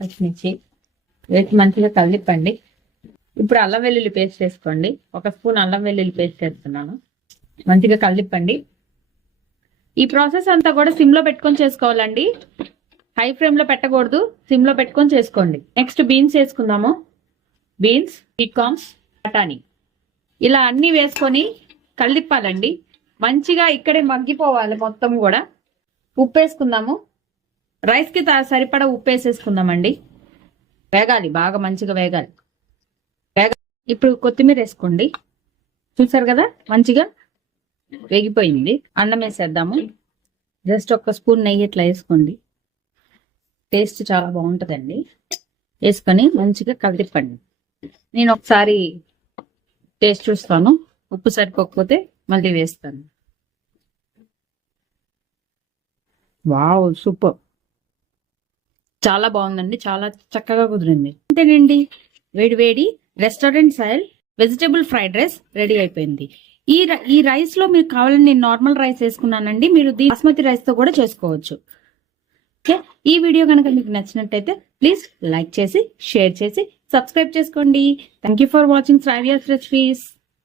పచ్చిమిర్చి వేసి మంచిగా కలిపండి. ఇప్పుడు అల్లం వెల్లుల్లి పేస్ట్ వేసుకోండి. 1 స్పూన్ అల్లం వెల్లుల్లి పేస్ట్ వేస్తున్నాను. మంచిగా కలిపండి. ఈ ప్రాసెస్ అంతా కూడా సిమ్ లో పెట్టుకొని చేసుకోవాలండి. హై ఫ్లేమ్ లో పెట్టకూడదు, సిమ్ లో పెట్టుకొని చేసుకోండి. నెక్స్ట్ బీన్స్ వేసుకుందాము. బీన్స్, స్వీట్ కార్న్స్, బఠానీ ఇలా అన్ని వేసుకొని కలిపాలండి. మంచిగా ఇక్కడే మగ్గిపోవాలి మొత్తం కూడా. ఉప్పు వేసుకుందాము. రైస్ కి సరిపడా ఉప్పు వేసేసుకుందామండి. వేగాలి, బాగా మంచిగా వేగాలి. ఇప్పుడు కొత్తిమీర వేసుకోండి. చూసారు కదా మంచిగా వేగిపోయింది. అన్నం వేసేద్దాము. జస్ట్ 1 స్పూన్ నెయ్యి ఇట్లా వేసుకోండి. టేస్ట్ చాలా బాగుంటుందండి. వేసుకొని మంచిగా కలిపండి. నేను ఒకసారి టేస్ట్ చూస్తాను. ఉప్పు సరిపోకపోతే మళ్ళీ వేస్తాను. వావ్, సూపర్, చాలా బాగుందండి. చాలా చక్కగా కుదిరింది. అంతేనండి, వేడి వేడి restaurant style vegetable fried rice ready అయిపోయింది. ఈ రైస్ లో మీరు కావాలని నేను నార్మల్ రైస్ వేసుకున్నానండి. మీరు బాస్మతి రైస్ తో కూడా చేసుకోవచ్చు. ఓకే, ఈ వీడియో కనుక మీకు నచ్చినట్టయితే ప్లీజ్ లైక్ చేసి, షేర్ చేసి, సబ్స్క్రైబ్ చేసుకోండి. Thank you for watching Shravya's recipes.